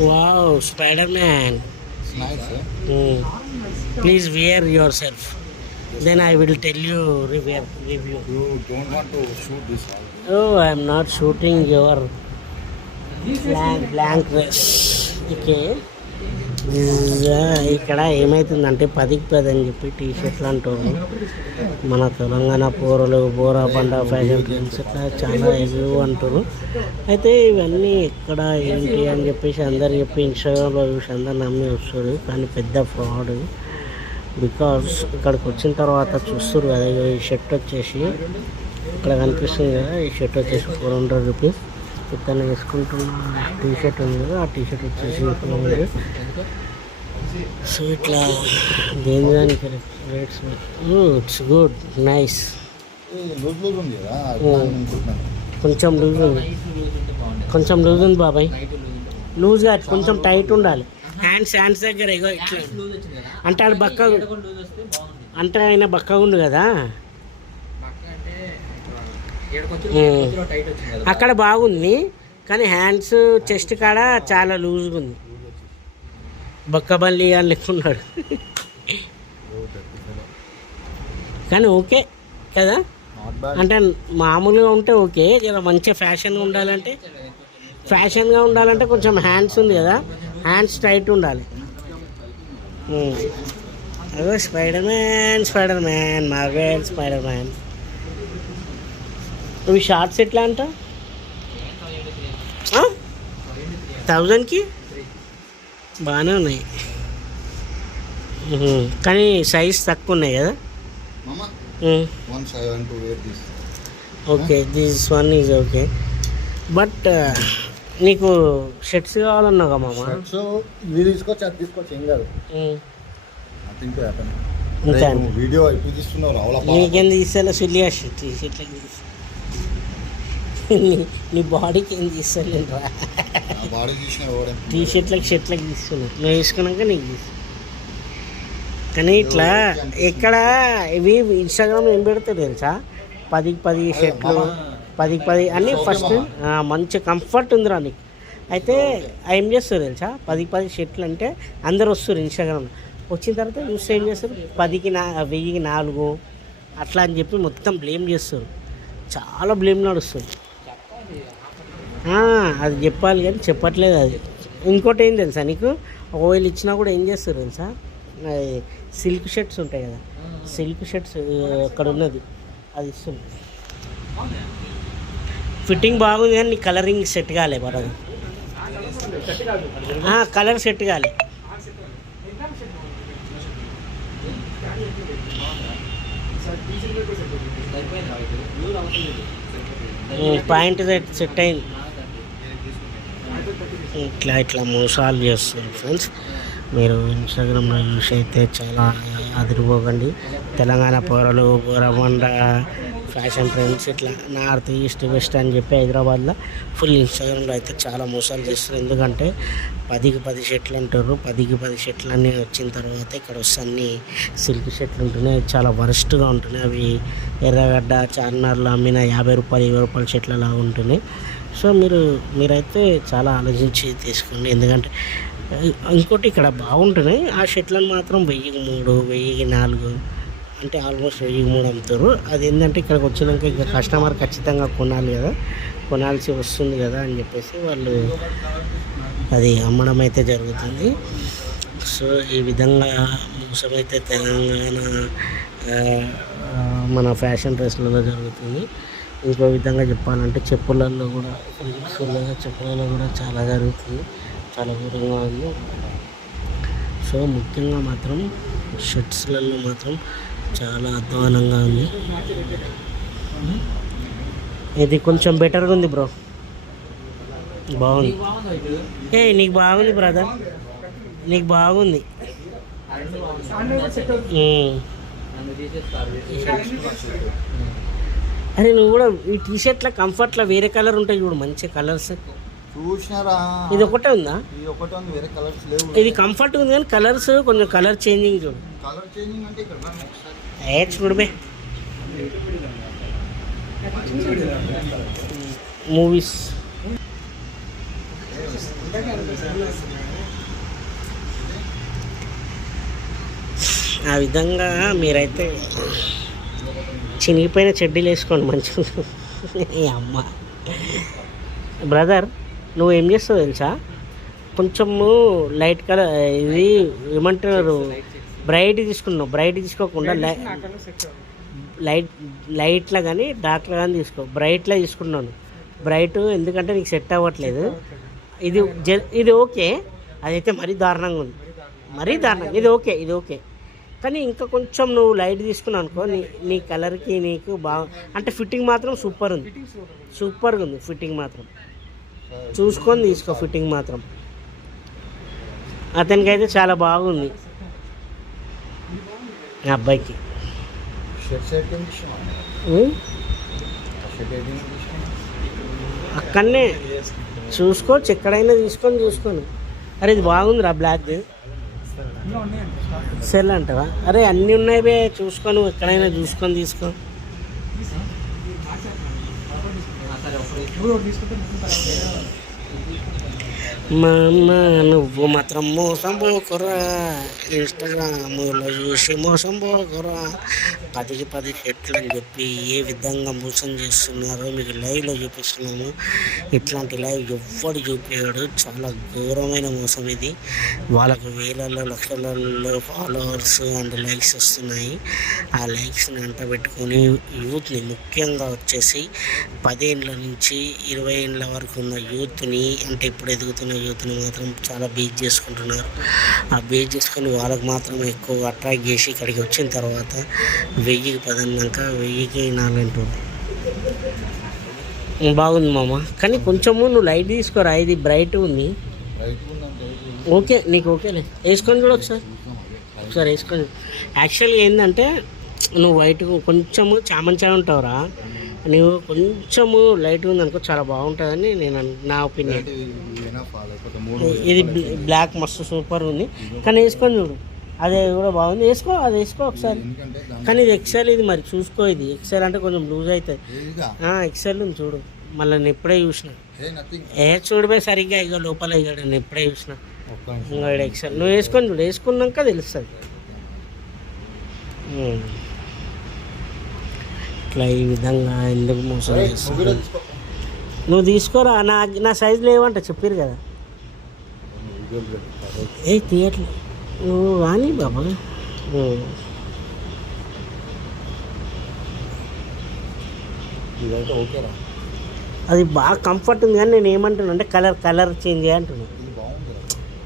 Wow, Spider-Man. It's nice, eh? Please wear yourself. Then I will tell you review. You don't want to shoot this. Oh, I am not shooting your blank dress. Okay. ఇక్కడ ఏమవుతుందంటే 10కి 10 అని చెప్పి tea షర్ట్లు అంటారు. మన తెలంగాణ పోరలు బోరా బండ fashion trends ఇట్లా చాలా ఎగువ అంటారు. అయితే ఇవన్నీ ఎక్కడ ఏంటి అని చెప్పేసి అందరు చెప్పి ఇన్స్టాగ్రామ్లో చూసి అందరు నమ్మి వస్తారు. కానీ పెద్ద ఫ్రాడ్. బికాస్ ఇక్కడికి వచ్చిన తర్వాత చూస్తారు కదా, ఈ షర్ట్ వచ్చేసి ఇక్కడ కనిపిస్తుంది కదా, ఈ షర్ట్ వచ్చేసి 400 రూపీస్. ఇతను వేసుకుంటున్న టీ షర్ట్ ఉంది కదా, ఆ టీ షర్ట్ వచ్చేసి 400. సో ఇట్లా దేని దానికి రేట్స్ ఇట్స్ గుడ్ నైస్. కొంచెం లూజ్ ఉంది, కొంచెం లూజ్ ఉంది బాబాయ్. లూజ్ కాదు, కొంచెం టైట్ ఉండాలి. హ్యాండ్స్ దగ్గర ఇగో ఇట్లా అంటే ఆడు బక్కగా, అంటే ఆయన బక్కగా ఉంది కదా, అక్కడ బాగుంది. కానీ హ్యాండ్స్ చెస్ట్ కాడ చాలా లూజ్గా ఉంది. బక్కబల్లి అని లెక్కున్నాడు. కానీ ఓకే కదా, అంటే మామూలుగా ఉంటే ఓకే. జర మంచిగా ఫ్యాషన్గా ఉండాలంటే కొంచెం హ్యాండ్స్ ఉంది కదా, హ్యాండ్స్ టైట్ ఉండాలి. అదో spider man Marvel spider man. ఇవి షార్ట్స్ ఎట్లా అంట 1000కి బాగానే ఉన్నాయి. కానీ సైజ్ తక్కువ ఉన్నాయి కదా. Okay, this one is okay. But నీకు షర్ట్స్ కావాలన్నావు కదా మామ. నీకేం తీసేలా సుల్లిగా షర్ట్లకి నీ బాడీకి ఏం తీస్తలేను రా. టీ షర్ట్లకి తీస్తున్నా, నువ్వు వేసుకున్నాక నీకు తీసు. కానీ ఇట్లా ఎక్కడ ఇవి ఇన్స్టాగ్రామ్లో ఏం పెడతారు తెలుసా, 10కి 10 షర్ట్లు, 10కి 10 అన్నీ. ఫస్ట్ మంచి కంఫర్ట్ ఉందిరా నీకు. అయితే ఏం చేస్తారు తెలుసా, 10కి 10 షర్ట్లు అంటే అందరు వస్తారు ఇన్స్టాగ్రామ్లో. వచ్చిన తర్వాత చూస్తే ఏం చేస్తారు, 10కి 4 అట్లా అని చెప్పి మొత్తం బ్లేమ్ చేస్తారు. చాలా బ్లేమ్ నడుస్తుంది. అది చెప్పాలి కానీ చెప్పట్లేదు అది. ఇంకోటి ఏం తెలుసా నీకు, ఒకవేళ ఇచ్చినా కూడా ఏం చేస్తారు తెలుసా, సిల్క్ షర్ట్స్ ఉంటాయి కదా, సిల్క్ షర్ట్స్ అక్కడ ఉన్నది అది ఇస్తుంది. ఫిట్టింగ్ బాగుంది కానీ నీ కలరింగ్ సెట్ కాలే మరి, కలర్ సెట్ కాలే. పాయింట్ సెట్ అయింది. ఇట్లా మోసాలు చేస్తారు ఫ్రెండ్స్. మీరు ఇన్స్టాగ్రామ్లో చూసి అయితే చాలా అదిరిపోకండి. తెలంగాణ పోరలు బోరబండ ఫ్యాషన్ ట్రెండ్స్ ఇట్లా నార్త్ ఈస్ట్ వెస్ట్ అని చెప్పి హైదరాబాద్లో ఫుల్ ఇన్స్టాగ్రామ్లో అయితే చాలా మోసాలు చేస్తారు. ఎందుకంటే 10కి 10 షర్ట్లు అంటారు. 10కి 10 షర్ట్లు అన్నీ వచ్చిన తర్వాత ఇక్కడ వస్తే అన్నీ సిల్క్ షర్ట్లు ఉంటున్నాయి, చాలా వరస్ట్గా ఉంటున్నాయి. అవి ఎర్రగడ్డ చార్మినార్లో అమ్మిన 50 రూపాయలు 20 రూపాయల షర్ట్లు లాగా ఉంటున్నాయి. సో మీరైతే చాలా ఆలోచించి తీసుకోండి. ఎందుకంటే ఇంకోటి ఇక్కడ బాగుంటున్నాయి, ఆ షర్ట్లను మాత్రం 1000కి 3 1000కి 4 అంటే ఆల్మోస్ట్ 1000కి 3 అమ్ముతారు. అది ఏంటంటే ఇక్కడికి వచ్చినాక ఇంకా కస్టమర్ ఖచ్చితంగా కొనాలి కదా, కొనాల్సి వస్తుంది కదా అని చెప్పేసి వాళ్ళు అది అమ్మడం అయితే జరుగుతుంది. సో ఈ విధంగా మోసమైతే తెలంగాణ మన ఫ్యాషన్ డ్రెస్లలో జరుగుతుంది. ఇంకో విధంగా చెప్పాలంటే చెప్పులలో కూడా చాలా జరుగుతుంది, చాలా ఘోరంగా ఉంది. సో ముఖ్యంగా మాత్రం షర్ట్స్లలో మాత్రం చాలా అధ్వానంగా ఉంది. ఇది కొంచెం బెటర్గా ఉంది బ్రో, బాగుంది. నీకు బాగుంది బ్రదర్, నీకు బాగుంది. అరే నువ్వు కూడా ఈ టీషర్ట్ల కంఫర్ట్లో వేరే కలర్ ఉంటాయి చూడు, మంచి కలర్స్ చూసినారా. ఇది ఒకటే ఉందా? ఇది ఒకటే ఉంది, వేరే కలర్స్ లేవు. ఇది కంఫర్ట్ ఉంది కానీ కలర్స్ కొంచెం కలర్ చేంజింగ్ చూడు. కలర్ చేంజింగ్ అంటే ఇక్కడ చూడబే మూవీస్ ఆ విధంగా మీరైతే చినిగిపోయిన చెడ్డీలు వేసుకోండి మంచిగా. ఈ అమ్మ బ్రదర్, నువ్వు ఏం చేస్తావు తెలుసా? కొంచెము లైట్ కలర్ ఇది ఏమంటారు బ్రైట్ తీసుకున్నావు. బ్రైట్ తీసుకోకుండా లైట్లో కానీ డార్క్లో కానీ తీసుకో. బ్రైట్లో తీసుకున్నాను. బ్రైట్ ఎందుకంటే నీకు సెట్ అవ్వట్లేదు. ఇది ఓకే, అదైతే మరీ దారుణంగా ఉంది, మరీ దారుణంగా. ఇది ఓకే కానీ ఇంకా కొంచెం నువ్వు లైట్ తీసుకున్నావు అనుకో, నీ కలర్కి నీకు బాగా అంటే ఫిట్టింగ్ మాత్రం సూపర్గా ఉంది ఫిట్టింగ్ మాత్రం. చూసుకొని తీసుకో ఫిట్టింగ్ మాత్రం. అతనికైతే చాలా బాగుంది ఆ అబ్బాయికి. అక్కడనే చూసుకోవచ్చు, ఎక్కడైనా చూసుకోను. అరే ఇది బాగుంది రా బ్లాక్ సెల్ అంటావా? అరే అన్నీ ఉన్నాయి బే, చూసుకొని ఎక్కడైనా చూసుకొని తీసుకో. మా అమ్మ నువ్వు మాత్రం మోసం పోకురా, ఇన్స్టాగ్రామ్లో చూసి మోసం పోకురా. 10కి 10 షర్ట్లు అని చెప్పి ఏ విధంగా మోసం చేస్తున్నారో మీకు లైవ్లో చూపిస్తున్నాము. ఇట్లాంటి లైవ్ ఎవ్వడు చూపించాడు. చాలా ఘోరమైన మోసం ఇది. వాళ్ళకు వేలల్లో లక్షలలో ఫాలోవర్స్ అండ్ లైక్స్ వస్తున్నాయి. ఆ లైక్స్ని అంట పెట్టుకొని యూత్ని, ముఖ్యంగా వచ్చేసి 10 ఏళ్ళ నుంచి 20 ఏళ్ళ వరకు ఉన్న యూత్ని, అంటే ఇప్పుడు ఎదుగుతున్న యూత్ని మాత్రం చాలా బీచ్ చేసుకుంటున్నారు. ఆ బీచ్ చేసుకొని వాళ్ళకి మాత్రం ఎక్కువ అట్రాక్ట్ చేసి ఇక్కడికి వచ్చిన తర్వాత 1000కి 10 అన్నాక 1000కి 4 అంటారు. బాగుంది మామ, కానీ కొంచెము నువ్వు లైట్ తీసుకోరా. ఇది బ్రైట్ ఉంది. ఓకే నీకు ఓకేలే, వేసుకొని కూడా ఒకసారి వేసుకొని. యాక్చువల్గా ఏంటంటే నువ్వు వైట్ కొంచెము చామంచాయ ఉంటావురా, నువ్వు కొంచెము లైట్ ఉంది అనుకో చాలా బాగుంటుందని నా ఒపీనియన్. ఇది బ్లాక్ మస్తు సూపర్ ఉంది, కానీ వేసుకొని చూడు. అదే కూడా బాగుంది, అది వేసుకో ఒకసారి. కానీ ఇది ఎక్సెల్, ఇది మరి చూసుకో. ఇది ఎక్సెల్ అంటే కొంచెం లూజ్ అవుతుంది. ఎక్సెల్ ఉంది చూడు, మళ్ళీ నేను ఎప్పుడే చూసిన. చూడిపోయి సరిగ్గా ఇక లోపల ఇక నేను ఎప్పుడే చూసిన. ఇంకా ఎక్సెల్ నువ్వు వేసుకొని చూడు, వేసుకున్నాక తెలుస్తుంది. ఇట్లా ఈ విధంగా ఎందుకు మోసం చేస్తావు? నువ్వు తీసుకోరా, నా సైజు లేవంట చెప్పారు కదా. తీయట్లే నువ్వు కానీ బాబా. అది బాగా కంఫర్ట్ ఉంది, కానీ నేను ఏమంటున్నా అంటే కలర్ చేంజ్ అంటున్నా.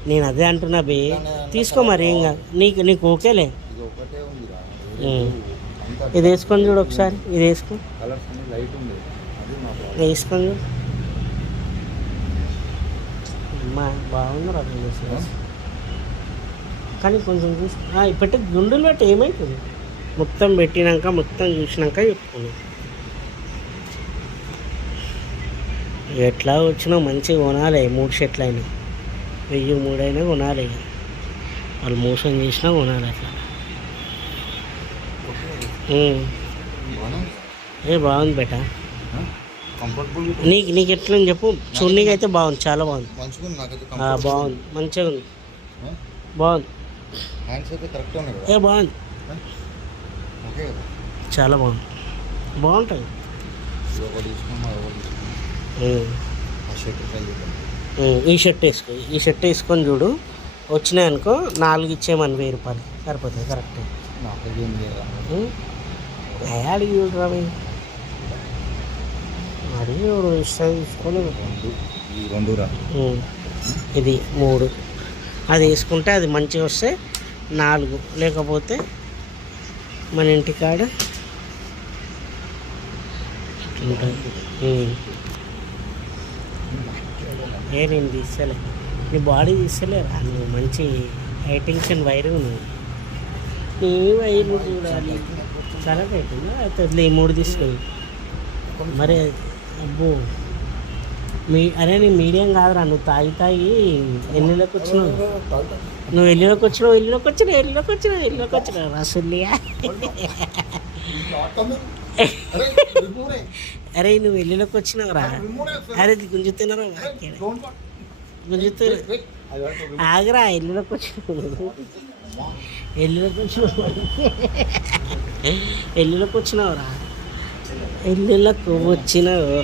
నేను అదే అంటున్నా బే, తీసుకో మరి ఏం కాదు. నీకు ఓకేలే. ఇది వేసుకొని చూడు ఒకసారి, ఇది వేసుకొని చూడు. బాగుంది రా, కానీ కొంచెం చూసి పెట్టి గుండులు పెట్టి ఏమవుతుంది. మొత్తం పెట్టినాక మొత్తం చూసినాక చెప్పుకున్నాం. ఎట్లా వచ్చినా మంచిగా కొనాలి. 3 షర్ట్లు అయినా 1003 అయినా కొనాలి. వాళ్ళు మోసం చేసినా కొనాలి. అట్లా బాగుంది బేట. నీకు ఎట్లా చెప్పు. చూడనీకి అయితే బాగుంది, చాలా బాగుంది. బాగుంది, మంచిగా ఉంది, బాగుంది. బాగుంది, చాలా బాగుంటుంది. ఈ షర్ట్ వేసుకొని చూడు. వచ్చినాయనుకో 4 ఇచ్చేయమని 1000 రూపాయలు సరిపోతుంది. కరెక్ట్ అడిగి చూడరా అడిగి చూడు. ఇష్టం తీసుకొని ఇది 3 అది వేసుకుంటే అది మంచిగా వస్తే 4, లేకపోతే మన ఇంటికాడ ఉంటుంది. నేను తీసలే, నీ బాడీ తీసలేరా. నువ్వు మంచి హైటింగ్స్ అండ్ వైరింగ్ నువ్వు. నీ వైర్ చూడాలి, చాలా అవుతుందా? అయితే ఈ 3 తీసుకొని మరి. అబ్బో అరే నీ మీడియం కాదురా, నువ్వు తాగి ఎన్నిలోకి వచ్చినావు? నువ్వు ఇల్లులోకి వచ్చినావు రసుల్లియా. అరే నువ్వు ఇల్లులోకి వచ్చినావురా. అరే గుంజుతున్నారా గుంజుతున్నా. ఆగరా ఇల్లులోకి వచ్చినావు. ఇల్లులోకి వచ్చినావురా. ఇల్లులకు వచ్చినావు.